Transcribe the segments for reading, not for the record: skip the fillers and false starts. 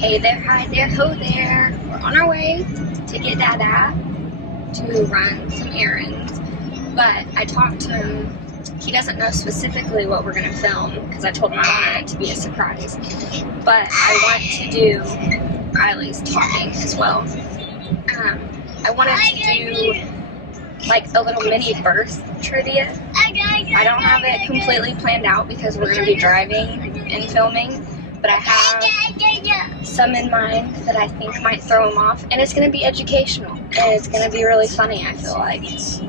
Hey there, hi there, ho there. We're on our way to get Dada to run some errands. But I talked to him. He doesn't know specifically what we're going to film because I told him I wanted it to be a surprise. But I want to do Riley's talking as well. I wanted to do like a little mini birth trivia. I don't have it completely planned out because we're going to be driving and filming, but I have some in mind that I think might throw him off, and it's going to be educational, and it's going to be really funny, I feel like.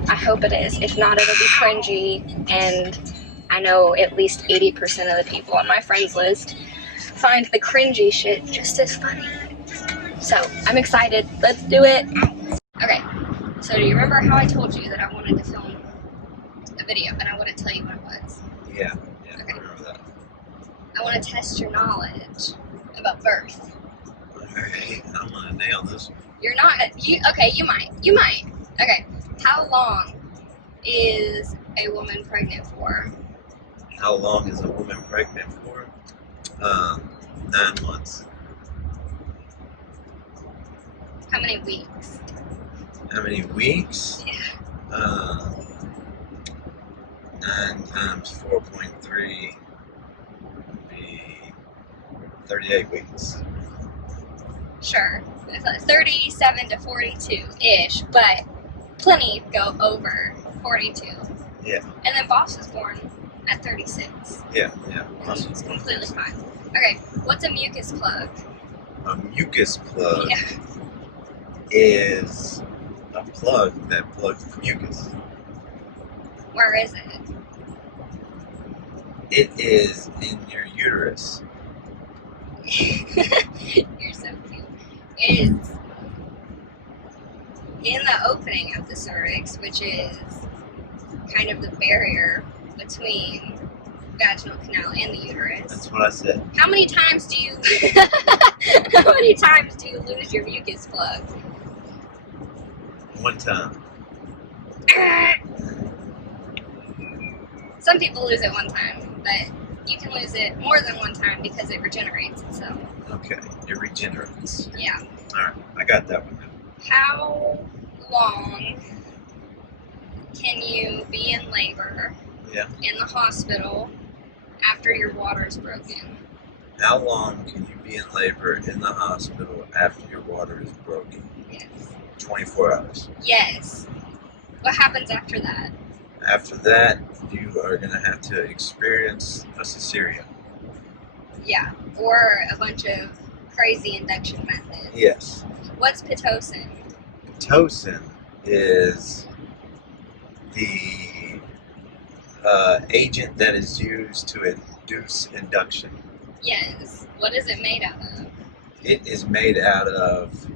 I hope it is. If not, it'll be cringy, and I know at least 80% of the people on my friends list find the cringy shit just as funny. So, I'm excited. Let's do it. Okay, so do you remember how I told you that I wanted to film a video, and I wouldn't tell you what it was? Yeah, Okay. I remember that. I want to test your knowledge about birth. Alright, I'm gonna nail this one. You're not, okay, you might. Okay, how long is a woman pregnant for? How long is a woman pregnant for? 9 months. How many weeks? How many weeks? Yeah. 9 times 4.3 would be 38 weeks. Sure, it's like 37 to 42-ish, but plenty go over 42. Yeah. And then Boss was born at 36. Yeah. It's completely fine. Okay, what's a mucus plug? A mucus plug Yeah. is a plug that plugs the mucus. Where is it? It is in your uterus. You're so cute. It's in the opening of the cervix, which is kind of the barrier between vaginal canal and the uterus. That's what I said. How many times do you lose your mucus plug? 1 time. Some people lose it one time, but you can lose it more than one time because it regenerates itself. Okay, it regenerates. Yeah. Alright, I got that one now. How long can you be in labor Yeah. in the hospital after your water's broken? How long can you be in labor in the hospital after your water is broken? Yes. 24 hours. Yes. What happens after that? After that, you are going to have to experience a cesarean. Yeah. Or a bunch of crazy induction methods. Yes. What's Pitocin? Pitocin is the agent that is used to induce induction. Yes. What is it made out of? It is made out of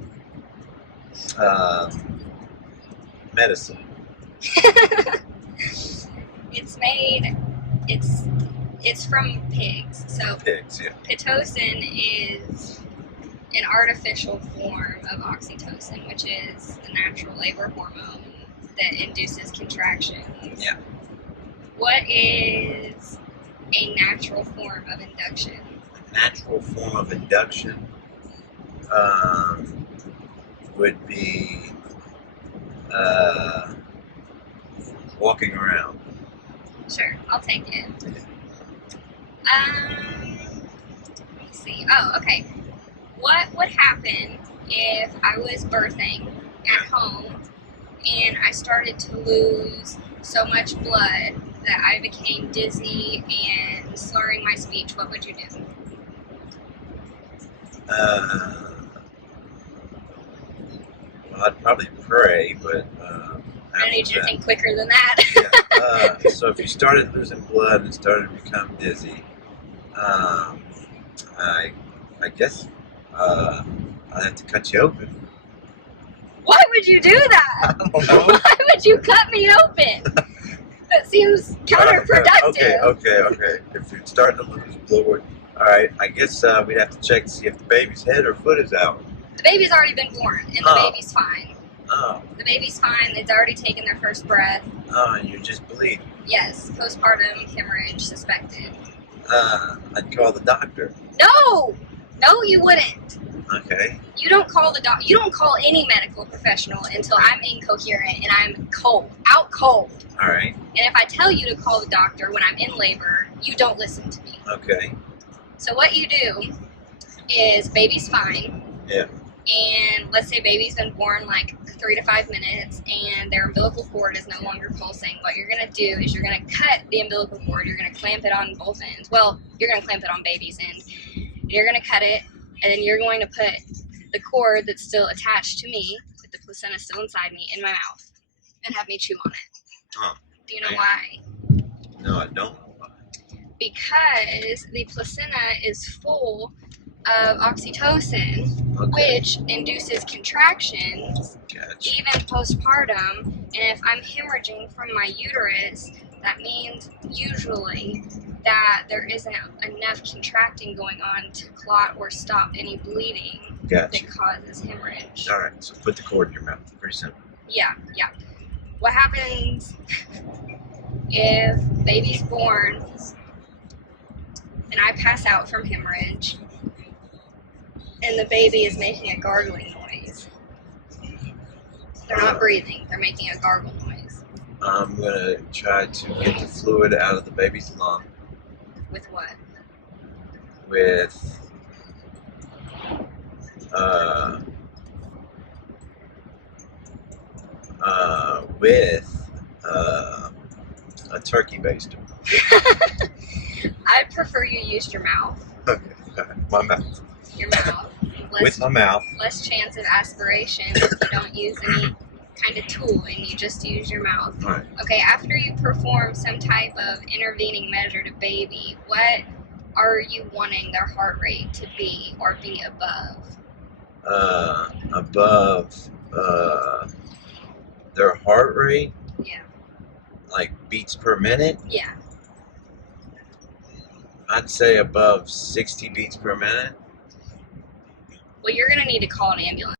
medicine. It's from pigs. So pigs, yeah. Pitocin is an artificial form of oxytocin, which is the natural labor hormone that induces contractions. Yeah. What is a natural form of induction? A natural form of induction would be walking around. Sure, I'll take it. Let's see. Oh, okay. What would happen if I was birthing at home and I started to lose so much blood that I became dizzy and slurring my speech? What would you do? Well, I'd probably pray, but I need you to think quicker than that. yeah. So if you started losing blood and started to become dizzy, I guess I'd have to cut you open. Why would you do that? I don't know. Why would you cut me open? That seems counterproductive. Okay. If you're starting to lose blood, alright, I guess we'd have to check to see if the baby's head or foot is out. The baby's already been born, and the baby's fine. Oh. The baby's fine. It's already taken their first breath. Oh, and you're just bleeding. Yes, postpartum hemorrhage suspected. I'd call the doctor. No! No, you wouldn't. Okay. You don't call the doc. You don't call any medical professional until I'm incoherent and I'm out cold. All right. And if I tell you to call the doctor when I'm in labor, you don't listen to me. Okay. So what you do is baby's fine. Yeah. And let's say baby's been born like 3 to 5 minutes and their umbilical cord is no longer pulsing. What you're going to do is you're going to cut the umbilical cord. You're going to clamp it on both ends. Well, you're going to clamp it on baby's end. You're going to cut it, and then you're going to put the cord that's still attached to me, with the placenta still inside me, in my mouth and have me chew on it. Huh. Do you know why? No, I don't know why. Because the placenta is full of oxytocin, which induces contractions, even postpartum. And if I'm hemorrhaging from my uterus, that means usually that there isn't enough contracting going on to clot or stop any bleeding that causes hemorrhage. All right, so put the cord in your mouth. Very simple. Yeah. What happens if baby's born and I pass out from hemorrhage and the baby is making a gargling noise? They're not breathing, they're making a gargle noise. I'm going to try to get the fluid out of the baby's lung. With what? With a turkey baster. I'd prefer you used your mouth. Okay, my mouth. Your mouth. With my mouth. Less chance of aspiration if you don't use any kind of tool and you just use your mouth. All right. Okay, after you perform some type of intervening measure to baby, what are you wanting their heart rate to be or be above? Above their heart rate? Yeah. Like beats per minute? Yeah. I'd say above 60 beats per minute. Well, you're going to need to call an ambulance.